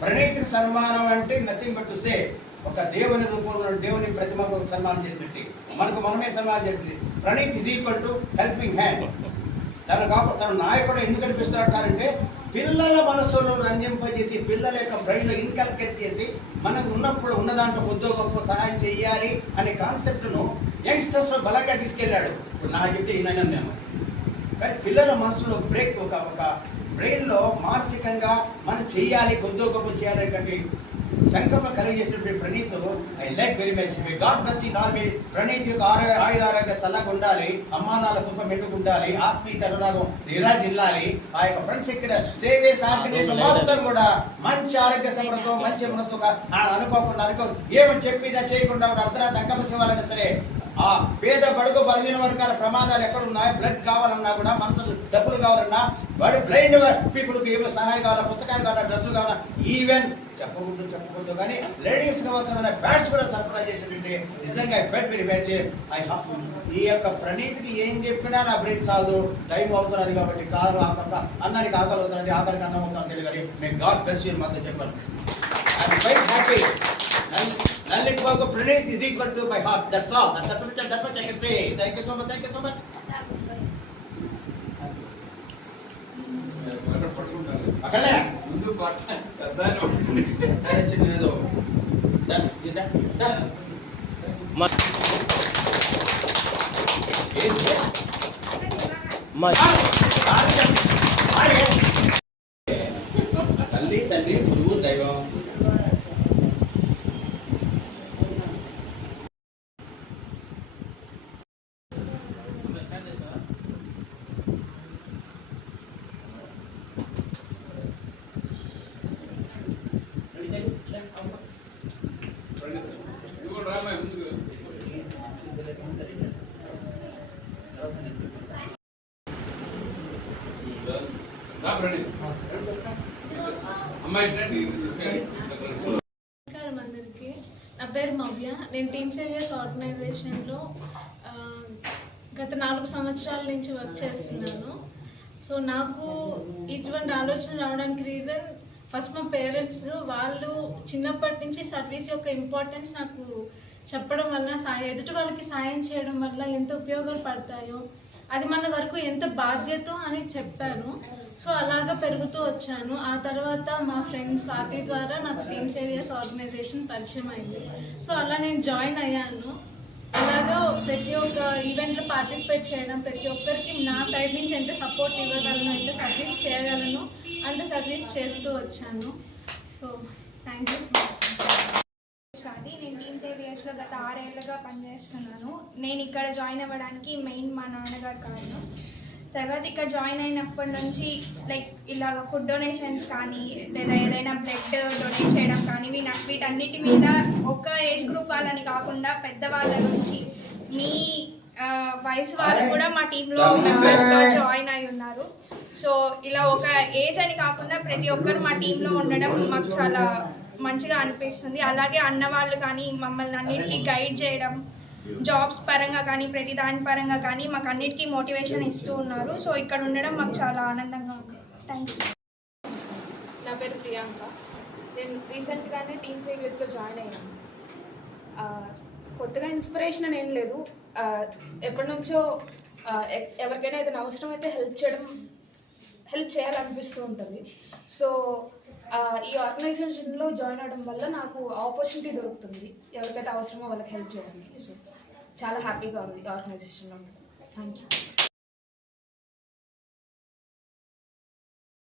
ప్రణీతి సన్మానం అంటే nothing but to say ఒక దేవుని రూపంలో దేవుని ప్రతిమకు సన్మానం చేసినట్టు మనకు మనమే సన్మానం చేసింది. Praneeth is equal to helping hand. తన నాయకుడు ఎందుకు కనిపిస్తున్నాడు సార్ అంటే పిల్లల మనస్సులో రంజింపజేసి పిల్లల యొక్క బ్రెయిన్లో ఇన్కల్కేట్ చేసి మనకు ఉన్నప్పుడు ఉన్న దాంట్లో కొద్దో గొప్ప సహాయం చేయాలి అనే కాన్సెప్ట్ను యంగ్స్టర్స్లో బలంగా తీసుకెళ్ళాడు. ఇప్పుడు నాకు చెప్తే ఈయన నేను కానీ పిల్లల మనసులో బ్రేక్ ఒక బ్రెయిన్లో మానసికంగా మనం చేయాలి కొద్దో గొప్ప చేయాలి సంకల్పం కలిగజేసినటువంటి Praneeth I like very much. మీ గాడ్ బ్లెస్ యు ఆల్. మీ ప్రణీత్ యొక్క ఆయురారోగ్య చల్లగా ఉండాలి, అమ్మానాల కృప మెండుకుండాలి, ఆత్మీయత అనురాగం నిరాజిల్లాలి. ఆ యొక్క ఫ్రెండ్స్ ఎక్కిన సేవేస్ ఆర్గనైజేషన్ మొత్తం కూడా మంచి ఆరోగ్య సమృద్ధి మంచి మనసుగా అనుకోకుండా ఏమని చెప్పినా చేయకుండా అర్ధరాత్రి అంకమ శివాలైనా సరే ఆ పేద బడుగు బలహీన వర్గాల ప్రమాదాలు ఎక్కడున్నాయి, బ్లడ్ కావాలన్నా కూడా మనసులు డబ్బులు కావాలన్నా బ్లైండ్ పీపుల్కి ఏమో సహాయం కావాలా, పుస్తకాలు కావాలా, డ్రెస్సులు కావాలా, ఈవెన్ చెప్పకూడదు కానీ లేడీస్ కావాల్సిన ప్యాడ్స్ కూడా సరఫరా చేసినట్టు నిజంగా ఐ ఫెల్ట్ వెరీ బ్యాడ్. ఈ యొక్క ప్రణీతికి ఏం చెప్పినా నా బ్రెయిన్ చాలు, టైం అవుతున్నది కాబట్టి కారు అన్నానికి ఆకలి అవుతున్నది, ఆకలికి అన్నం అవుతున్నది తెలియదు కానీ నేను గాడ్ బ్లెస్ యు మాత్రం చెప్పాను. I'm quite happy. Nallikpoku Pranith is equal to my heart. That's all. That's what I can say. Thank you so much. Thank you so much. అక్కడే ముందు పట్ట పెద్దను అదే చిన్నదో దన్ జిదా దన్ తల్లి గురువు దైవం. నమస్కారం అందరికీ. నా పేరు మవ్య. నేను టీమ్ సేవియర్స్ ఆర్గనైజేషన్లో గత 4 సంవత్సరాల నుంచి వర్క్ చేస్తున్నాను. సో నాకు ఇటువంటి ఆలోచన రావడానికి రీజన్ ఫస్ట్ మా పేరెంట్స్. వాళ్ళు చిన్నప్పటి నుంచి సర్వీస్ యొక్క ఇంపార్టెన్స్ నాకు చెప్పడం వల్ల ఎదుటి వాళ్ళకి సాయం చేయడం వల్ల ఎంత ఉపయోగాలు పడతాయో అది మన వరకు ఎంత బాధ్యత అని చెప్పాను. సో అలాగా పెరుగుతూ వచ్చాను. ఆ తర్వాత మా ఫ్రెండ్ స్వాతి ద్వారా నాకు టీమ్ సేవియర్స్ ఆర్గనైజేషన్ పరిచయం అయింది. సో అలా నేను జాయిన్ అయ్యాను. అలాగా ప్రతి ఒక్క ఈవెంట్లో పార్టిసిపేట్ చేయడం, ప్రతి ఒక్కరికి నా సైడ్ నుంచి ఎంత సపోర్ట్ ఇవ్వగలను, ఎంత సర్వీస్ చేయగలను అంత సర్వీస్ చేస్తూ వచ్చాను. So thank you so much. Swathi. నేను టీమ్ సేవియర్స్లో గత 6 ఏళ్ళుగా పనిచేస్తున్నాను. నేను ఇక్కడ జాయిన్ అవ్వడానికి మెయిన్ మా నాన్నగారు కారణం. తర్వాత ఇక్కడ జాయిన్ అయినప్పటి నుంచి లైక్ ఇలాగ ఫుడ్ డొనేషన్స్ కానీ లేదా ఏదైనా బ్లడ్ డొనేట్ చేయడం కానీ వీటన్నిటి మీద ఒక ఏజ్ గ్రూప్ వాళ్ళని కాకుండా పెద్దవాళ్ళ నుంచి మీ వయసు వాళ్ళు కూడా మా టీంలో మెంబర్స్గా జాయిన్ అయి ఉన్నారు. సో ఇలా ఒక ఏజ్ అని కాకుండా ప్రతి ఒక్కరు మా టీంలో ఉండడం మాకు చాలా మంచిగా అనిపిస్తుంది. అలాగే అన్నవాళ్ళు కానీ మమ్మల్ని అన్నిటికీ గైడ్ చేయడం, జాబ్స్ పరంగా కానీ ప్రతి దాని పరంగా కానీ మాకు అన్నిటికీ మోటివేషన్ ఇస్తూ ఉన్నారు. సో ఇక్కడ ఉండడం మాకు చాలా ఆనందంగా ఉంది. Thank you. నా పేరు ప్రియాంక. నేను రీసెంట్గానే టీమ్ సేవియర్స్లో జాయిన్ అయ్యాను. కొత్తగా ఇన్స్పిరేషన్ అని ఏం లేదు. ఎప్పటి నుంచో ఎవరికైనా ఏదైనా అవసరం అయితే హెల్ప్ చేయాలనిపిస్తూ ఉంటుంది. సో ఈ ఆర్గనైజేషన్లో జాయిన్ అవ్వడం వల్ల నాకు ఆపర్చునిటీ దొరుకుతుంది ఎవరికైతే అవసరమో వాళ్ళకి హెల్ప్ చేయడానికి. సో చాలా హ్యాపీగా ఉంది ఆర్గనైజేషన్లో. Thank you.